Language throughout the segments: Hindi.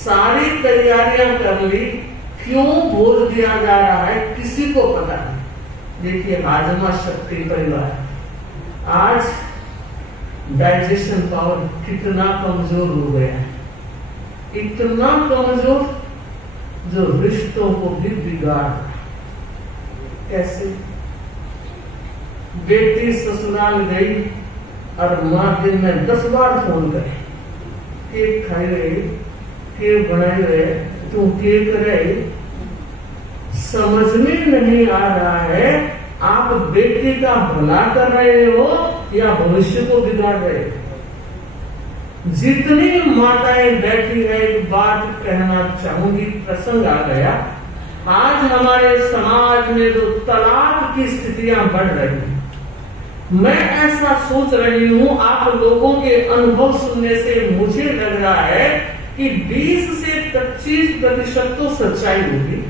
सारी तैयारियां कर ली, क्यों बोल दिया जा रहा है किसी को पता नहीं। देखिए हाजमा शक्ति परिवार, आज डाइजेशन पावर कितना कमजोर हो गया है, इतना कमजोर जो रिश्तों को भी बिगाड़। कैसे? बेटी ससुराल गई और माँ दिन में 10 बार फोन करे, केक खाई रहे, केक बनाई रहे, तू केक रहे। समझ में नहीं आ रहा है आप बेटी का भला कर रहे हो या भविष्य को बिगाड़ रहे हो। जितनी माताएं बैठी है, एक बात कहना चाहूंगी, प्रसंग आ गया। आज हमारे समाज में जो तलाक की स्थितियां बढ़ रही हैं, मैं ऐसा सोच रही हूं, आप लोगों के अनुभव सुनने से मुझे लग रहा है कि 20 से 25% तो सच्चाई होगी।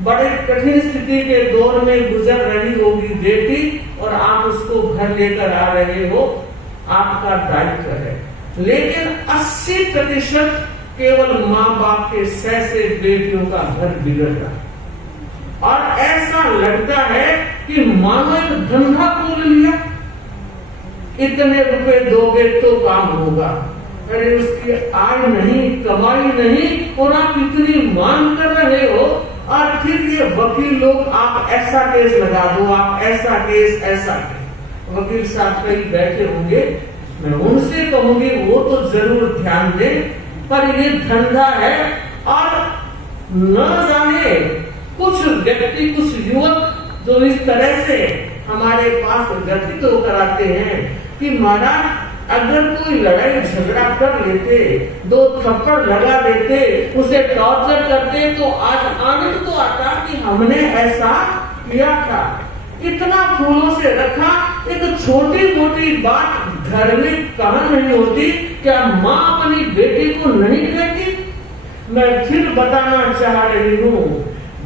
बड़े कठिन स्थिति के दौर में गुजर रही होगी बेटी और आप उसको घर लेकर आ रहे हो, आपका दायित्व है। लेकिन 80% केवल माँ बाप के सह से बेटियों का घर बिगड़ रहा है। और ऐसा लगता है कि मानो एक धंधा खोल लिया, इतने रुपए दोगे तो काम होगा। अरे उसकी आय नहीं, कमाई नहीं, और आप इतनी मांग कर रहे हो। और फिर ये वकील लोग, आप ऐसा केस लगा दो, आप ऐसा केस, ऐसा केस। वकील साहब कई बैठे होंगे, मैं उनसे कहूंगी वो तो जरूर ध्यान दें, पर ये धंधा है। और न जाने कुछ व्यक्ति, कुछ युवक जो इस तरह से हमारे पास ग्रसित होकर आते हैं कि महाराज अगर कोई लड़ाई झगड़ा कर लेते, 2 थप्पड़ लगा देते, उसे टॉर्चर करते, तो आज आनंद तो आता कि हमने ऐसा किया था। इतना फूलों से रखा, एक छोटी मोटी बात घर में कहाँ नहीं होती? क्या माँ अपनी बेटी को नहीं कहती? मैं फिर बताना चाह रही हूँ,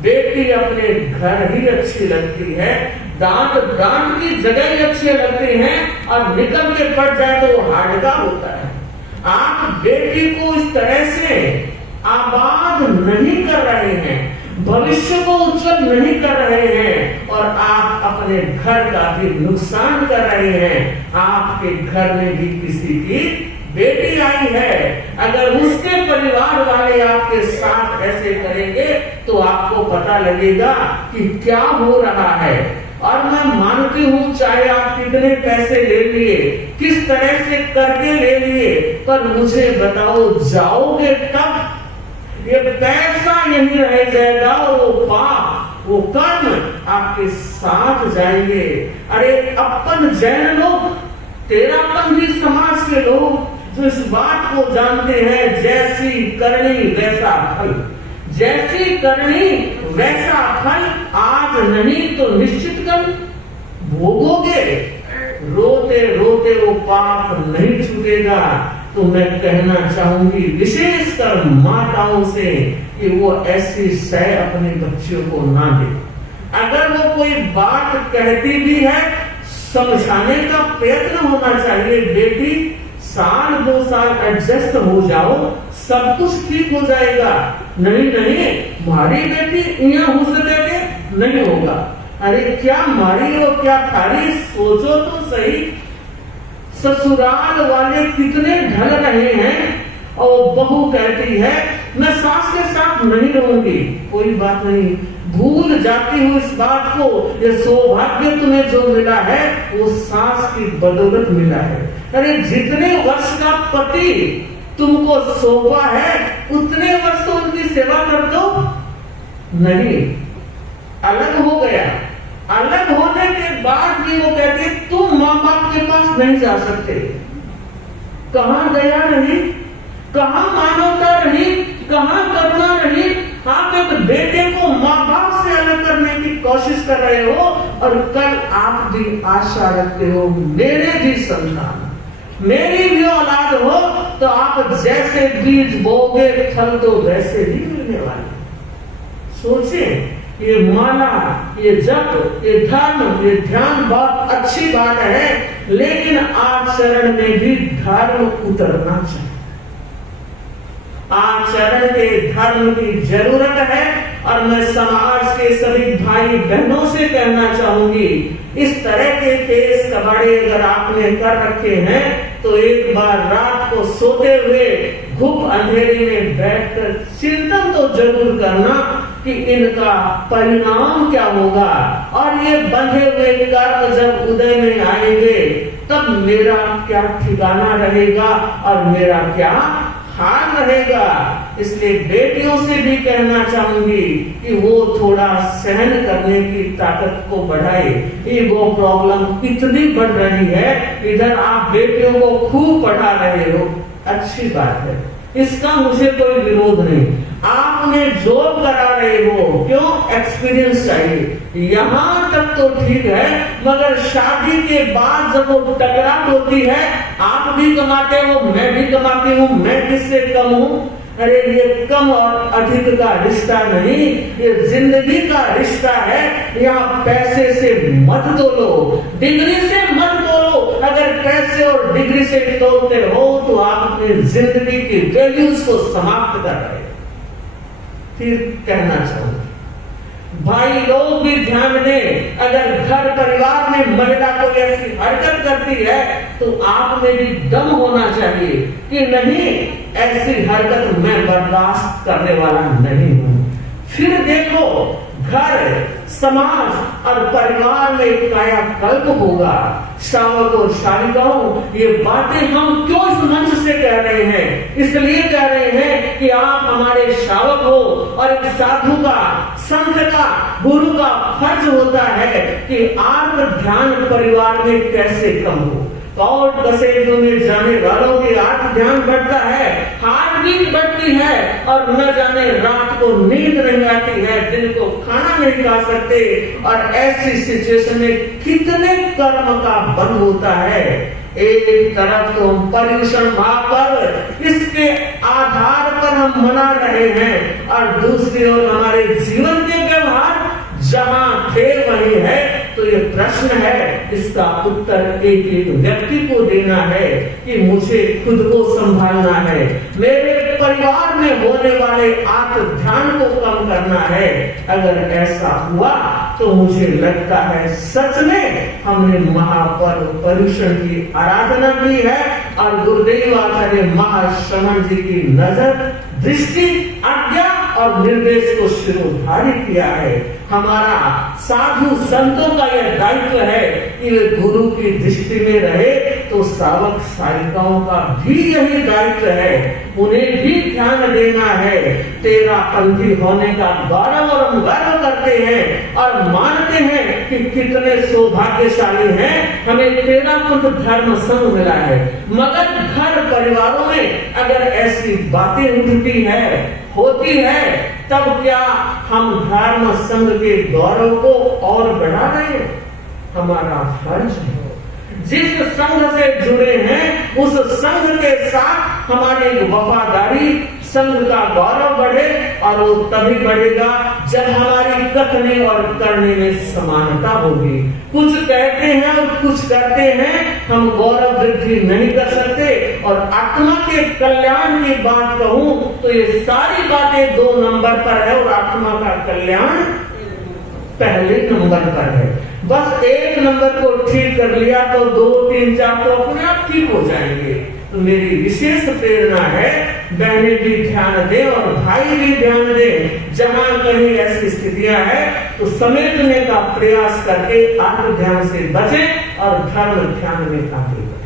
बेटी अपने घर ही अच्छी लगती है, डांट की जगह ही अच्छे लगते हैं, और निकल के पड़ जाए तो वो हाडका होता है। आप बेटी को इस तरह से आबाद नहीं कर रहे हैं, भविष्य को उज्जवल नहीं कर रहे हैं, और आप अपने घर का भी नुकसान कर रहे हैं। आपके घर में भी किसी की बेटी आई है, अगर उसके परिवार वाले आपके साथ ऐसे करेंगे तो आपको पता लगेगा कि क्या हो रहा है। और मैं मानती हूँ, चाहे आप कितने पैसे ले लिए, किस तरह से करके ले लिए, पर मुझे बताओ, जाओगे तब ये पैसा यही रह जाएगा, वो पाप, वो कर्म आपके साथ जाएंगे। अरे अपन जैन लोग, तेरापन भी समाज के लोग जो इस बात को जानते हैं, जैसी करनी वैसा फल, जैसी करनी वैसा फल, आज नहीं तो निश्चित कल भोगोगे। रोते रोते वो पाप नहीं छूटेगा। तो मैं कहना चाहूंगी विशेषकर माताओं से कि वो ऐसी सह अपने बच्चों को ना दे। अगर वो कोई बात कहती भी है, समझाने का प्रयत्न होना चाहिए। बेटी 1-2 साल एडजस्ट हो जाओ, सब कुछ ठीक हो जाएगा। नहीं नहीं, हमारी बेटी यहाँ हो सके नहीं होगा। अरे क्या मारी और क्या थारी, सोचो तो सही। ससुराल वाले कितने ढल रहे हैं, और बहू कहती है मैं सास के साथ नहीं रहूंगी। कोई बात नहीं, भूल जाती हूँ इस बात को, ये सौभाग्य तुम्हें जो मिला है वो सास की बदौलत मिला है। अरे जितने वर्ष का पति तुमको सौंपा है, उतने वर्ष तो उनकी सेवा कर दो। नहीं, अलग हो गया। अलग होने के बाद भी वो कहते तुम माँ बाप के पास नहीं जा सकते। कहाँ दया रही, कहाँ मानवता रही, कहाँ करुणा रही? आप एक बेटे को माँ बाप से अलग करने की कोशिश कर रहे हो, और कल आप भी आशा रखते हो मेरे भी संतान, मेरी भी औलाद हो, तो आप जैसे बीज बोगे फल तो वैसे ही मिलने वाले। सोचे, ये माला, ये जप, ये धर्म, ये ध्यान बहुत अच्छी बात है, लेकिन आचरण में भी धर्म उतरना चाहिए। आचरण बहन के धर्म की जरूरत है। और मैं समाज के सभी भाई बहनों से कहना चाहूंगी, इस तरह के केस कबाड़े अगर आपने कर रखे हैं तो एक बार रात को सोते हुए घुप अंधेरे में बैठकर चिंतन तो जरूर करना कि इनका परिणाम क्या होगा। और ये बंधे हुए कर्म जब उदय में आएंगे तब मेरा क्या ठिकाना रहेगा और मेरा क्या हाल रहेगा। इसलिए बेटियों से भी कहना चाहूंगी कि वो थोड़ा सहन करने की ताकत को बढ़ाए। ईगो प्रॉब्लम इतनी बढ़ रही है, इधर आप बेटियों को खूब पढ़ा रहे हो, अच्छी बात है, इसका मुझे कोई विरोध नहीं। आपने जॉब करा रहे हो, क्यों? एक्सपीरियंस चाहिए, यहाँ तक तो ठीक है, मगर शादी के बाद जब वो टकराव होती है, आप भी कमाते हो, मैं भी कमाती हूँ, मैं किससे कम हूँ? अरे ये कम और अधिक का रिश्ता नहीं, ये जिंदगी का रिश्ता है। यहाँ पैसे से मत तोलो, डिग्री से मत तोलो। अगर पैसे और डिग्री से तोलते हो तो आप अपनी जिंदगी की वैल्यूज को समाप्त कर रहे हो। फिर कहना चाहूंगा, भाई लोग भी ध्यान दें, अगर घर परिवार में महिला कोई ऐसी हरकत करती है तो आप में भी दम होना चाहिए कि नहीं, ऐसी हरकत मैं बर्दाश्त करने वाला नहीं हूं। फिर देखो, घर, समाज और परिवार में कायाकल्प होगा। श्रावक और शालिकाओं, ये बातें हम क्यों इस मंच से कह रहे हैं? इसलिए कह रहे हैं कि आप हमारे श्रावक हो और एक साधु का, संत का, गुरु का फर्ज होता है कि आत्म ध्यान परिवार में कैसे कम हो। कोर्ट कचहरियों में जाने वालों की आत्म ध्यान बढ़ता है, हार्ट बीट बढ़ती है और न जाने रात को नींद नहीं आती है, दिन को खाना नहीं खा सकते। और ऐसी सिचुएशन में कितने कर्म का बंध होता है। एक तरफ तो हम पर्यूषण महापर्व, इसके आधार पर हम मना रहे हैं, और दूसरी ओर हमारे जीवन के व्यवहार जहां थे वही है। तो ये प्रश्न है, इसका उत्तर एक एक व्यक्ति को देना है कि मुझे खुद को संभालना है, मेरे परिवार में होने वाले आत्म ध्यान को कम करना है। अगर ऐसा हुआ तो मुझे लगता है सच में हमने महापर्व पर्यूषण की आराधना की है और गुरुदेव आचार्य महाश्रवण जी की नजर, दृष्टि, आज्ञा और निर्देश को शिरोधार्य किया है। हमारा साधु संतों का यह दायित्व है कि वे गुरु की दृष्टि में रहे, तो श्रावक शालिकाओं का भी यही दायित्व है, उन्हें भी ध्यान देना है। तेरा पंथी होने का गौरव और हम गर्व करते हैं और मानते हैं कि कितने सौभाग्यशाली हैं, हमें तेरा पंथ धर्म संघ मिला है। मगर घर परिवारों में अगर ऐसी बातें उठती है, होती है, तब क्या हम धर्म संघ के गौरव को और बढ़ा रहे हैं? हमारा फर्ज है, जिस संघ से जुड़े हैं उस संघ के साथ हमारी वफादारी, संघ का गौरव बढ़े, और वो तभी बढ़ेगा जब हमारी कथने और करने में समानता होगी। कुछ कहते हैं और कुछ करते हैं, हम गौरव वृद्धि नहीं कर सकते। और आत्मा के कल्याण की बात कहूं तो ये सारी बातें 2 नंबर पर है और आत्मा का कल्याण पहले नंबर पर है। बस 1 नंबर को ठीक कर लिया तो 2, 3, 4 तो अपने आप ठीक हो जाएंगे। तो मेरी विशेष प्रेरणा है, बहनें भी ध्यान दें और भाई भी ध्यान दें। जहां कहीं ऐसी स्थितियां हैं तो समेटने का प्रयास करके आत्म ध्यान से बचें और धर्म ध्यान में आगे बढ़ें।